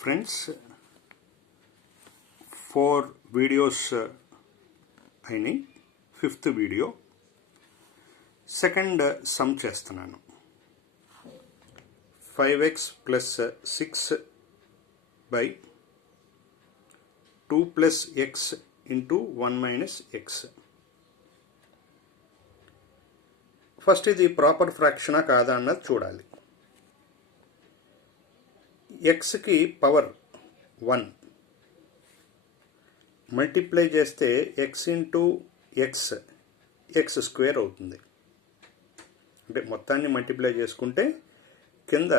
Friends 4 videos అయినాయి. 5th video second some చేస్తున్నాను. 5x plus 6 by 2 plus x into 1 minus X. First ఇది proper ఫ్రాక్షనా కాదా అన్నది చూడాలి. ఎక్స్కి పవర్ 1 మల్టిప్లై చేస్తే X into X X square అవుతుంది. అంటే మొత్తాన్ని మల్టిప్లై చేసుకుంటే కింద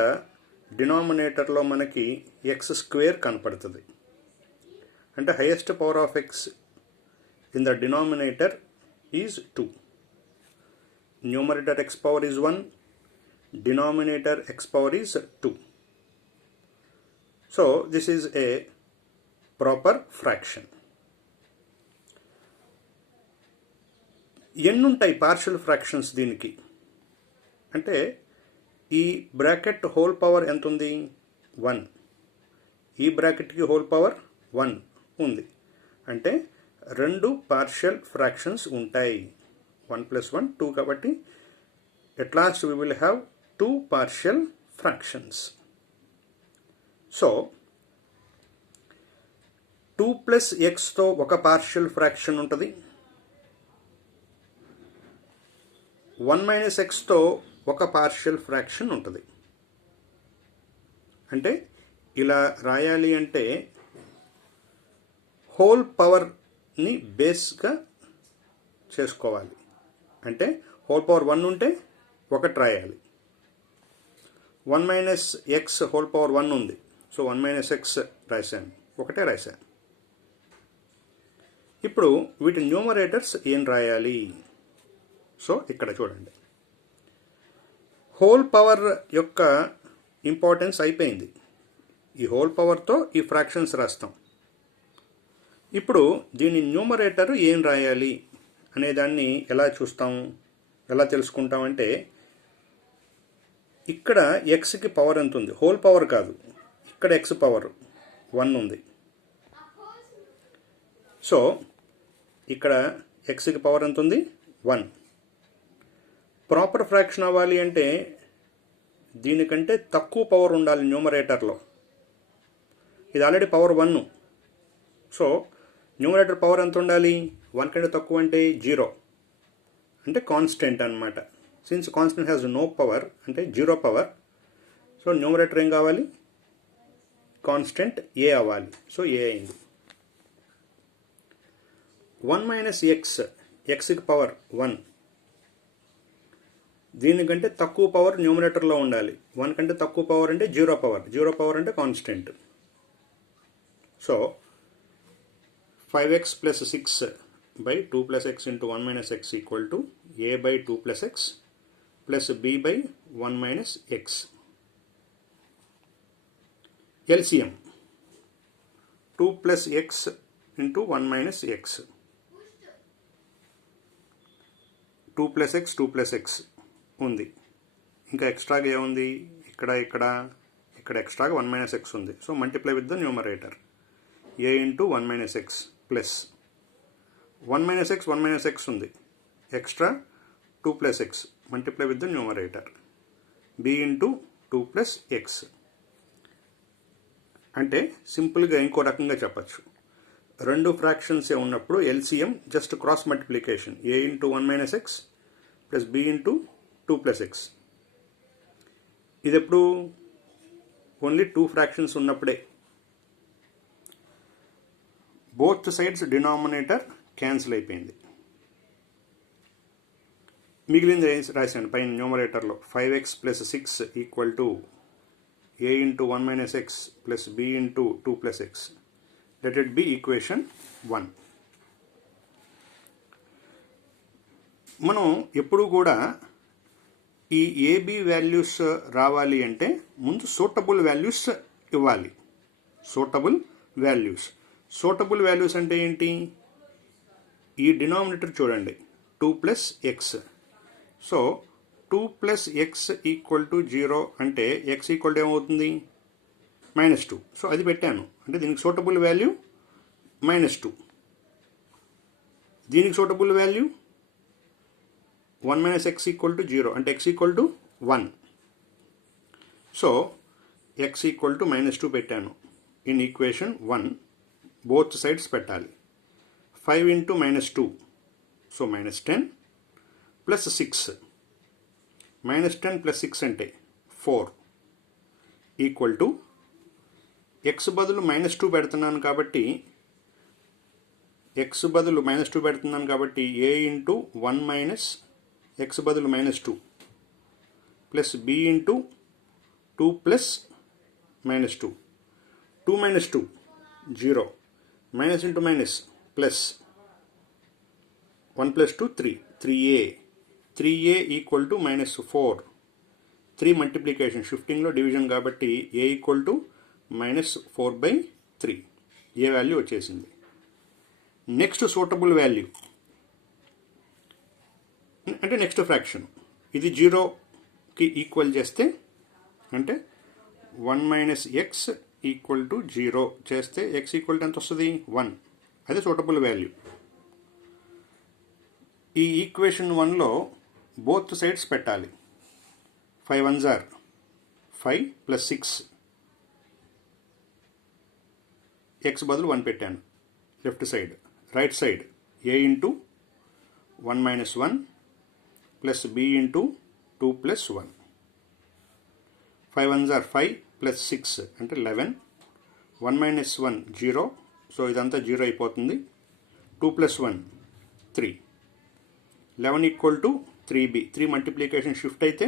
డినామినేటర్లో మనకి ఎక్స్ స్క్వేర్ కనపడుతుంది. అంటే highest power of x in the denominator is 2. Numerator x power is 1, denominator x power is 2. So this is a proper fraction. ఎన్నుంటాయి పార్షియల్ ఫ్రాక్షన్స్ దీనికి అంటే ఈ బ్రాకెట్ హోల్ పవర్ ఎంత ఉంది? 1. ఈ బ్రాకెట్కి హోల్ పవర్ 1 ఉంది. అంటే 2 పార్షియల్ ఫ్రాక్షన్స్ ఉంటాయి. 1 + 1 2 కాబట్టి at last we will have 2 partial fractions. So 2 plus ఎక్స్తో ఒక పార్షియల్ ఫ్రాక్షన్ ఉంటుంది. 1 మైనస్ ఎక్స్తో ఒక పార్షియల్ ఫ్రాక్షన్ ఉంటుంది. అంటే ఇలా రాయాలి అంటే హోల్ పవర్ని బేస్గా చేసుకోవాలి. అంటే హోల్ పవర్ 1 ఉంటే 1 రాయాలి. 1 మైనస్ ఎక్స్ హోల్ పవర్ 1 ఉంది. సో 1 మైనస్ ఎక్స్ రాశాను, 1 రాశాను. ఇప్పుడు వీటి న్యూమరేటర్స్ ఏం రాయాలి? సో ఇక్కడ చూడండి, హోల్ పవర్ యొక్క ఇంపార్టెన్స్ అయిపోయింది. ఈ హోల్ పవర్తో ఈ ఫ్రాక్షన్స్ రాస్తాం. ఇప్పుడు దీని న్యూమరేటర్ ఏం రాయాలి అనే దాన్ని ఎలా చూస్తాం, ఎలా తెలుసుకుంటామంటే ఇక్కడ ఎక్స్కి పవర్ ఎంత ఉంది? హోల్ పవర్ కాదు, ఇక్కడ ఎక్స్ పవర్ 1 ఉంది. సో ఇక్కడ ఎక్స్కి పవర్ ఎంత ఉంది? 1. ప్రాపర్ ఫ్రాక్షన్ అవ్వాలి అంటే దీనికంటే తక్కువ పవర్ ఉండాలి న్యూమరేటర్లో. ఇది already power 1. So numerator power ఎంత ఉండాలి? 1 కంటే తక్కువ అంటే 0, అంటే కాన్స్టెంట్ అన్నమాట. Since constant has no power అంటే 0 పవర్. సో న్యూమరేటర్ ఏం కావాలి? కాన్స్టెంట్ ఏ అవ్వాలి. సో ఏ అయింది. 1 మైనస్ ఎక్స్, ఎక్స్కి పవర్ 1, దీనికంటే తక్కువ పవర్ న్యూమరేటర్లో ఉండాలి. 1 కంటే తక్కువ పవర్ అంటే 0 పవర్. 0 పవర్ అంటే constant. So 5x plus 6 by 2 plus x into 1 minus x equal to A by 2 plus x plus B by 1 minus x. LCM 2 plus x into 1 minus x. 2 plus x 2 plus x ఉంది. ఇంకా ఎక్స్ట్రాగా ఏముంది? ఇక్కడ ఇక్కడ ఇక్కడ ఎక్స్ట్రాగా 1 minus x ఉంది. So multiply with the numerator A into 1 minus x plus 1 minus x 1 minus x ఉంది. Extra 2 plus x multiply with the numerator B into 2 plus x. అంటే సింపుల్గా ఇంకో రకంగా చెప్పచ్చు, 2 ఫ్రాక్షన్స్ ఉన్నప్పుడు LCM just cross multiplication A into 1 minus x plus B into 2 plus x. ఇది ఎప్పుడు? Only 2 fractions ఉన్నప్పుడే. బోత్ సైడ్స్ డినామినేటర్ క్యాన్సిల్ అయిపోయింది. మిగిలింది రాశాను పైన న్యూమరేటర్లో 5x plus 6 equal to A into 1 minus x plus B into 2 plus x. Let it be equation 1. మనం ఎప్పుడు కూడా ఈ ఏబి వాల్యూస్ రావాలి అంటే ముందు సూటబుల్ వాల్యూస్ ఇవ్వాలి. Suitable values. సూటబుల్ వాల్యూస్ అంటే ఏంటి? ఈ డినామినేటర్ చూడండి 2 plus X. So 2 plus X equal to 0 అంటే ఎక్స్ ఈక్వల్ టు ఏమవుతుంది? -2. సో అది పెట్టాను, అంటే దీనికి సూటబుల్ వాల్యూ -2, దీనికి సూటబుల్ వాల్యూ 1 - x = 0, అంటే x = 1. సో x = -2 పెట్టాను. ఇన్ ఈక్వేషన్ 1 బోత్ సైడ్స్ పెట్టాలి. 5 × -2, సో -10 + 6. -10 + 6 అంటే 4 = x బదులు -2 పెడుతున్నాను కాబట్టి a × 1 - x బదులు -2 plus b × 2 + -2. 2 - 2 0, minus into minus plus 1 + 2 3, 3a. 3a = -4. 3 multiplication, షిఫ్టింగ్లో division కాబట్టి a = -4/3. ఏ వాల్యూ వచ్చేసింది. నెక్స్ట్ సూటబుల్ వాల్యూ అంటే నెక్స్ట్ ఫ్రాక్షన్, ఇది 0కి ఈక్వల్ చేస్తే, అంటే 1 - x = 0 చేస్తే x = ఎంత వస్తుంది? 1. అదే సూటబుల్ వాల్యూ. ఈ ఈక్వేషన్ 1లో బోత్ సైడ్స్ పెట్టాలి. 5 1s are 5 + 6, x బదులు 1 పెట్టాను. Left side, right side a × 1 - 1 plus b × 2 + 1. 5 1s are 5 + 6 అంటే 11. 1 - 1 0, సో ఇదంతా 0 అయిపోతుంది. 2 + 1 3. 11 = 3b. 3 మల్టిప్లికేషన్ షిఫ్ట్ అయితే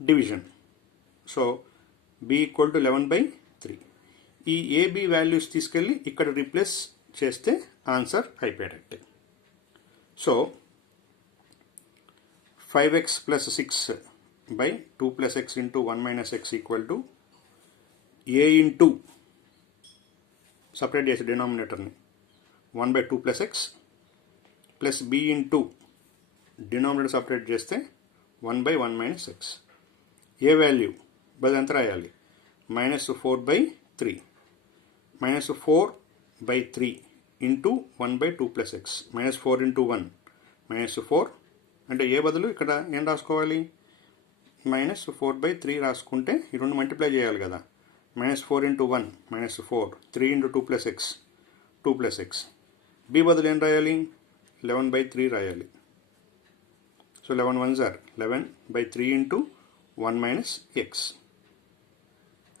డివిజన్, సో b = 11/3. ఈ ab వాల్యూస్ తీసుకెళ్ళి ఇక్కడ రీప్లేస్ చేస్తే ఆన్సర్ అయిపోయేటట్టే. So 5x + 6/2 + x × 1 - x = a × separate చేసే డినామినేటర్ని 1/2 + x plus b × denominator separate చేస్తే 1/1 - x. ఏ వాల్యూ బదంతా రాయాలి? -4/3. -4/3 × 1/2 + x. -4 × 1 -4, అంటే ఏ బదులు ఇక్కడ ఏం రాసుకోవాలి? -4/3 రాసుకుంటే ఈ రెండు మల్టిప్లై చేయాలి కదా. -4 × 1 -4, 3 × 2 + x 2 + x. b బదులు ఏం రాయాలి? 11/3 రాయాలి. సో 11 1s are 11/3 × 1 - x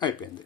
అయిపోయింది.